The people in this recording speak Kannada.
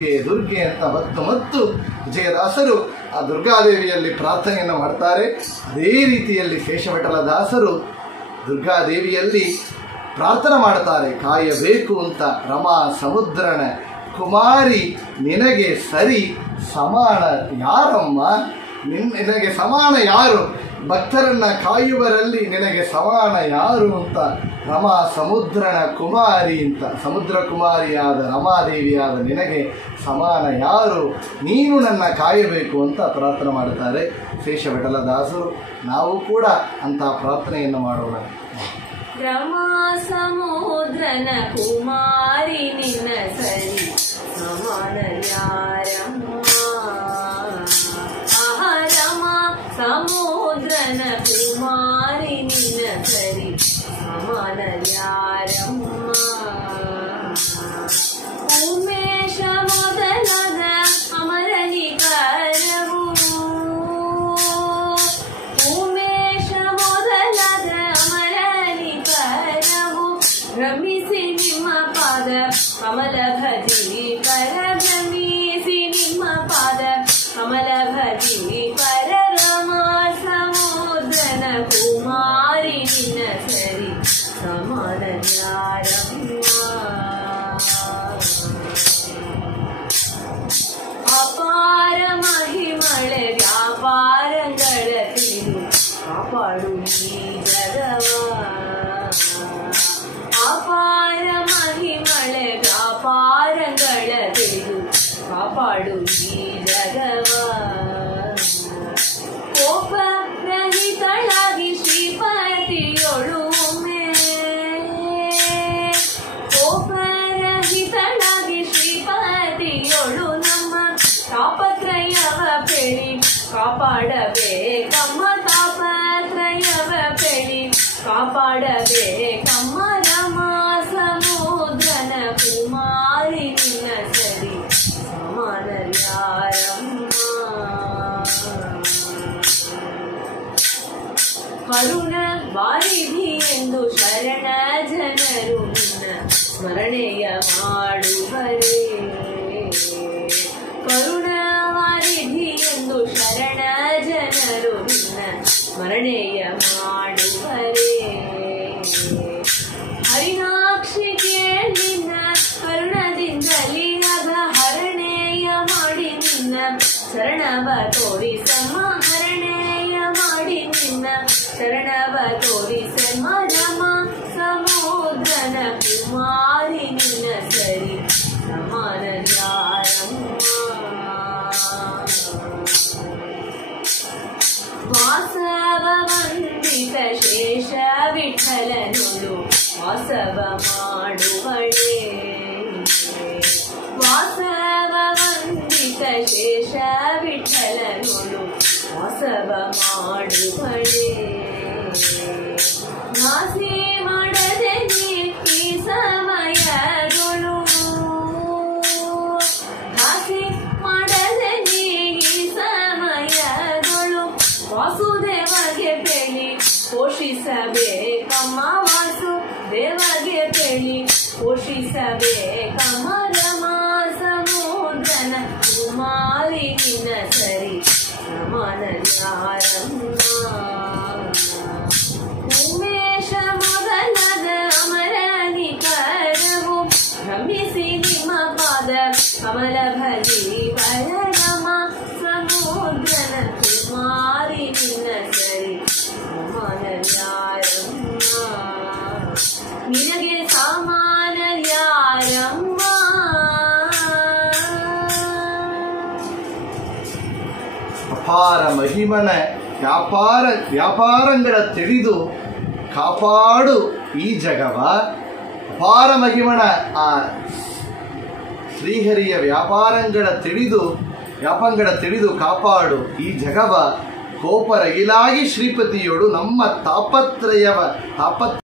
ದುರ್ಗೆ ಅಂತ ಮತ್ತು ವಿಜಯದಾಸರು ಆ ದುರ್ಗಾದೇವಿಯಲ್ಲಿ ಪ್ರಾರ್ಥನೆಯನ್ನು ಮಾಡ್ತಾರೆ. ಅದೇ ರೀತಿಯಲ್ಲಿ ಶೇಷವಿಠಲದಾಸರು ದುರ್ಗಾದೇವಿಯಲ್ಲಿ ಪ್ರಾರ್ಥನೆ ಮಾಡ್ತಾರೆ, ಕಾಯಬೇಕು ಅಂತ. ರಮಾ ಸಮುದ್ರನ ಕುಮಾರಿ ನಿನಗೆ ಸರಿ ಸಮಾನ ಯಾರಮ್ಮ, ನಿನಗೆ ಸಮಾನ ಯಾರು, ಭಕ್ತರನ್ನ ಕಾಯುವರಲ್ಲಿ ನಿನಗೆ ಸಮಾನ ಯಾರು ಅಂತ ರಮಾ ಸಮುದ್ರನ ಕುಮಾರಿ ಅಂತ, ಸಮುದ್ರ ಕುಮಾರಿಯಾದ ರಮಾದೇವಿಯಾದ ನಿನಗೆ ಸಮಾನ ಯಾರು, ನೀನು ನನ್ನ ಕಾಯಬೇಕು ಅಂತ ಪ್ರಾರ್ಥನೆ ಮಾಡುತ್ತಾರೆ ಶೇಷವಿಠಲದಾಸರು. ನಾವು ಕೂಡ ಅಂತ ಪ್ರಾರ್ಥನೆಯನ್ನು ಮಾಡೋಣ. ರಮಾ ಸಮುದ್ರನ ಕುಮಾರಿ ನಿನ್ನ ಸರಿ ಸಮಾನ ಯಾರಮ್ಮ, ರಮಾ ಸಮುದ್ರನ ಕುಮಾರಿ ನಿನ್ನ ಸರಿ ಸಮಾನ ಯಾರಮ್ಮ. ಉಮೇಶ ಮೊದಲಾದ ಅಮರನಿಕರವು, ಉಮೇಶ ಮೊದಲಾದ ಅಮರನಿಕರವು ಭ್ರಮಿಸಿ ನಿಮ್ಮ ಪಾದ ಕಮಲ ಭಜಿ ಪರ, ಭ್ರಮಿಸಿ ನಿಮ್ಮ ಪಾದ ಕಮಲ ಭಜಿ ಪರ. ರಮಾ ಸಮುದ್ರನ ಕುಮಾರಿ ನಿನ್ನ ಸರಿ ಸಮಾನ ಯಾರಮ್ಮ. ಅಪಾರ ಮಹಿಮಳೆ ವ್ಯಾಪಾರಗಳ ತಿರು ಕಾಪಾಡು ಈ ಜಗವ, ಅಪಾರ ಮಹಿಮಳೆ ವ್ಯಾಪಾರಗಳ ತಿರು ಕಾಪಾಡು ಈ ಜಗವ. ಕೋಪ ರಹಿತಳಾಗಿ ಶ್ರೀಪತಿಯೊಳು ಒಮ್ಮೆ, ಕೋಪ ರಹಿತಳಾಗಿ ಶ್ರೀಪತಿಯೊಳು ನಮ್ಮ ತಾಪತ್ರಯವ ಬೆಳಿ ಕಾಪಾಡಬೇಕಮ್ಮ, ತಾಪತ್ರಯವ ಬೆಳಿ ಕಾಪಾಡಬೇಕಮ್ಮ. ರಮಾ ಸಮುದ್ರನ ಕುಮಾರಿ ನಿನ್ನ ಸರಿ ಸಮಾನ ಯಾರಮ್ಮ. ಕರುಣ ವಾರಿಧಿ ಎಂದು ಶರಣ ಜನರು ನಿನ್ನ ಸ್ಮರಣೆಯ ಮಾಡುವರೇ, ಕರುಣ ವಾರಿಧಿ ಎಂದು ಶರಣ ಜನರು ನಿನ್ನ ಸ್ಮರಣೆಯ ಮಾಡುವರೇ. ಹರಿನಾಕ್ಷಿ ಕೇಳಿನ ಕರುಣದಿಂದಲಿ ಅಗ ಹರಣೆಯ ಮಾಡಿ ನಿನ್ನ ಶರಣವ ತೋರಿಸಮ್ಮ, ಹರಣೆಯ ಮಾಡಿ ನಿನ್ನ ಶರಣವ ತೋರಿಸಮ್ಮ. ರಮಾ ಸಮುದ್ರನ ಕುಮಾರಿ ನಿನ್ನ ಸರಿ ಸಮಾನ ಯಾರಮ್ಮ. ವಾಸವ ವಂದಿತ ಶೇಷ ವಿಠಲನುಳು ವಾಸವ ಮಾಡುವಳೇ, ವಾಸವ ವಂದಿತ ಶೇಷ ವಿಠಲನುಳು ವಾಸವ ಮಾಡುವಳೇ. ಘಾಸಿ ಮಾಡದೆ ಈ ಸಮಯಗಳು, ಘಾಸಿ ಮಾಡದೆ ಈ ಸಮಯಗಳು ವಾಸುದೇವಗೆ ಬೆಳಿ ಪೋಷಿಸಬೇಕಮ್ಮ, ವಾಸುದೇವಗೆ ಬೆಳಿ ಪೋಷಿಸಬೇಕಮ್ಮ. ರಮಾ ಸಮುದ್ರನ ಕುಮಾರಿ ನಿನ್ನ ಸರಿ ಸಮಾನ ಯಾರಮ್ಮ. ಉಮೇಶ ಮೊದಲಾದ ಅಮರನಿಕರವು ಭ್ರಮಿಸಿ ನಿಮ್ಮ ಪಾದ ಕಮಲ ಭಜಿ ಪರ. ರಮಾ ಸಮುದ್ರನ ಕುಮಾರಿ ನಿನ್ನ ಸರಿ ಸಮಾನ ಯಾರಮ್ಮ, ನಿನಗೆ ಸಮಾನ ಯಾರಮ್ಮ. ಅಪಾರ ಮಹಿಮನ ವ್ಯಾಪಾರಗಳ ತಿಳಿದು ಕಾಪಾಡು ಈ ಜಗವ. ಅಪಾರ ಮಹಿಮನ ಆ ಶ್ರೀಹರಿಯ ವ್ಯಾಪಾರಗಳ ತಿಳಿದು ಕಾಪಾಡು ಈ ಜಗವ. ಕೋಪರಗಿಲಾಗಿ ಶ್ರೀಪತಿಯೋಡು ನಮ್ಮ ತಾಪತ್ರಯವ